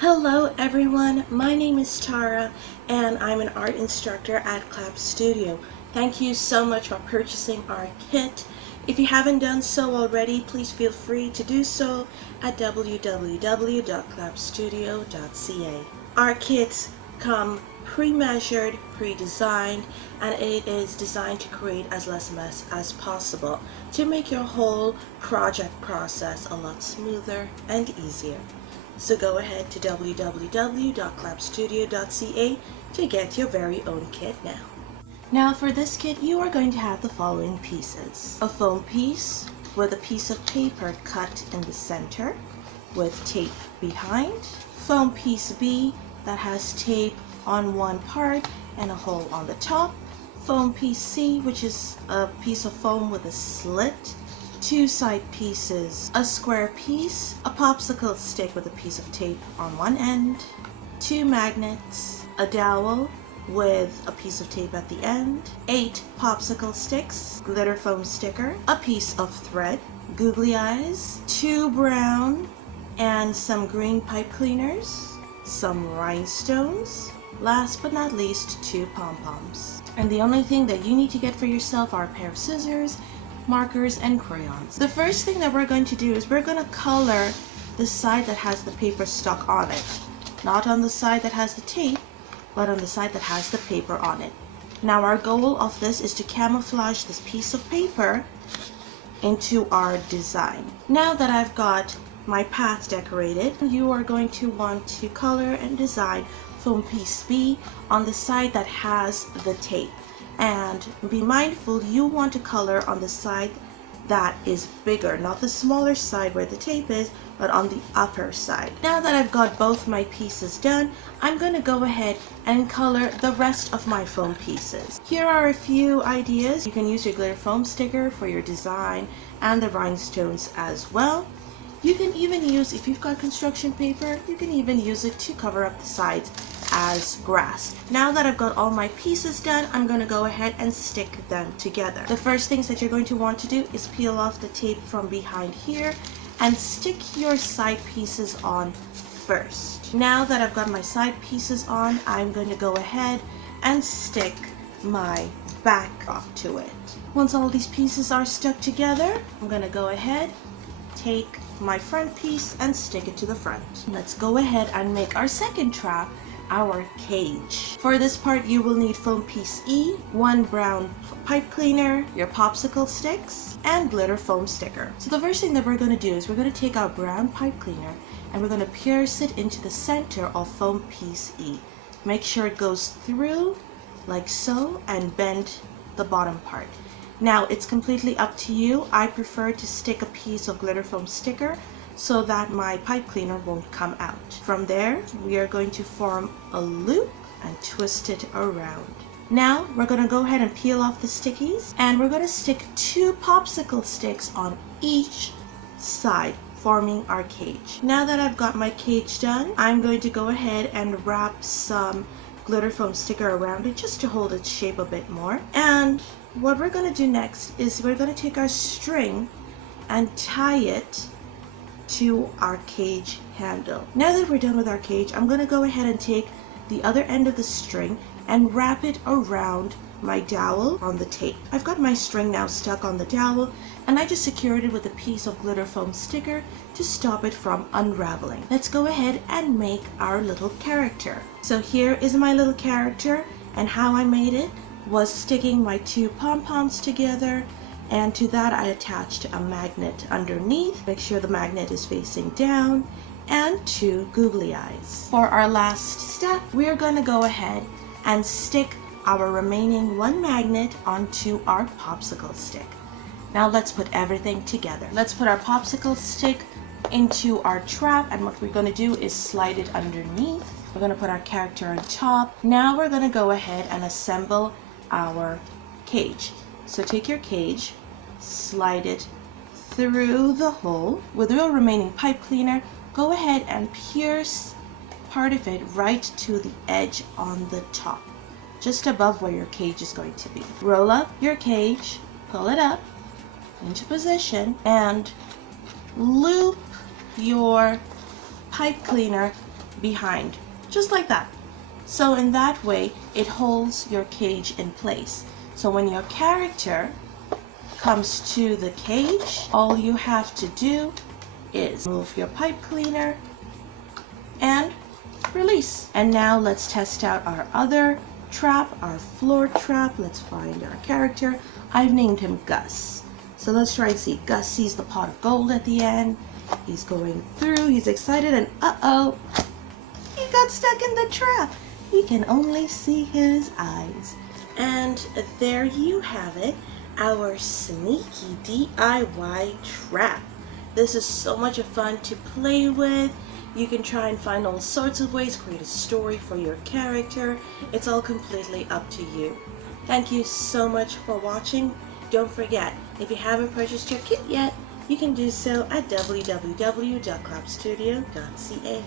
Hello everyone, my name is Tara and I'm an art instructor at Clap Studio. Thank you so much for purchasing our kit. If you haven't done so already, please feel free to do so at www.clapstudio.ca. Our kits come pre-measured, pre-designed, and it is designed to create as less mess as possible to make your whole project process a lot smoother and easier. So go ahead to www.clapstudio.ca to get your very own kit now. Now for this kit, you are going to have the following pieces. A foam piece with a piece of paper cut in the center with tape behind. Foam piece B that has tape on one part and a hole on the top. Foam piece C, which is a piece of foam with a slit. Two side pieces, a square piece, a popsicle stick with a piece of tape on one end, two magnets, a dowel with a piece of tape at the end, 8 popsicle sticks, glitter foam sticker, a piece of thread, googly eyes, 2 brown and some green pipe cleaners, some rhinestones, last but not least 2 pom-poms. And the only thing that you need to get for yourself are a pair of scissors, markers, and crayons. The first thing that we're going to do is we're going to color the side that has the paper stuck on it. Not on the side that has the tape, but on the side that has the paper on it. Now our goal of this is to camouflage this piece of paper into our design. Now that I've got my path decorated, you are going to want to color and design foam piece B on the side that has the tape. And be mindful, you want to color on the side that is bigger, not the smaller side where the tape is, but on the upper side. Now that I've got both my pieces done, I'm going to go ahead and color the rest of my foam pieces. Here are a few ideas. You can use your glitter foam sticker for your design and the rhinestones as well. You can even use, if you've got construction paper, you can even use it to cover up the sides as grass. Now that I've got all my pieces done, I'm going to go ahead and stick them together. The first things that you're going to want to do is peel off the tape from behind here and stick your side pieces on first. Now that I've got my side pieces on, I'm going to go ahead and stick my back off to it. Once all these pieces are stuck together, I'm going to go ahead, take my front piece and stick it to the front. Let's go ahead and make our second trap, our cage. For this part, you will need foam piece E, 1 brown pipe cleaner, your popsicle sticks, and glitter foam sticker. So the first thing that we're going to do is we're going to take our brown pipe cleaner and we're going to pierce it into the center of foam piece E. Make sure it goes through like so and bend the bottom part. Now it's completely up to you. I prefer to stick a piece of glitter foam sticker so that my pipe cleaner won't come out. From there, we are going to form a loop and twist it around. Now we're going to go ahead and peel off the stickies and we're going to stick 2 popsicle sticks on each side, forming our cage. Now that I've got my cage done, I'm going to go ahead and wrap some glitter foam sticker around it just to hold its shape a bit more. And what we're going to do next is we're going to take our string and tie it to our cage handle. Now that we're done with our cage, I'm going to go ahead and take the other end of the string and wrap it around my dowel on the tape. I've got my string now stuck on the dowel and I just secured it with a piece of glitter foam sticker to stop it from unraveling. Let's go ahead and make our little character. So here is my little character, and how I made it was sticking my 2 pom-poms together, and to that I attached a magnet underneath. Make sure the magnet is facing down, and 2 googly eyes. For our last step, we're going to go ahead and stick our remaining 1 magnet onto our popsicle stick. Now let's put everything together. Let's put our popsicle stick into our trap, and what we're going to do is slide it underneath. We're going to put our character on top. Now we're going to go ahead and assemble our cage. So take your cage, slide it through the hole. With your remaining pipe cleaner, go ahead and pierce part of it right to the edge on the top, just above where your cage is going to be. Roll up your cage, pull it up into position, and loop your pipe cleaner behind, just like that. So in that way, it holds your cage in place. So when your character comes to the cage, all you have to do is move your pipe cleaner and release. And now let's test out our other trap, our floor trap. Let's find our character. I've named him Gus. So let's try and see. Gus sees the pot of gold at the end. He's going through, he's excited, and uh-oh, he got stuck in the trap. We can only see his eyes. And there you have it, our sneaky DIY trap. This is so much fun to play with. You can try and find all sorts of ways, create a story for your character. It's all completely up to you. Thank you so much for watching. Don't forget, if you haven't purchased your kit yet, you can do so at www.clapstudio.ca.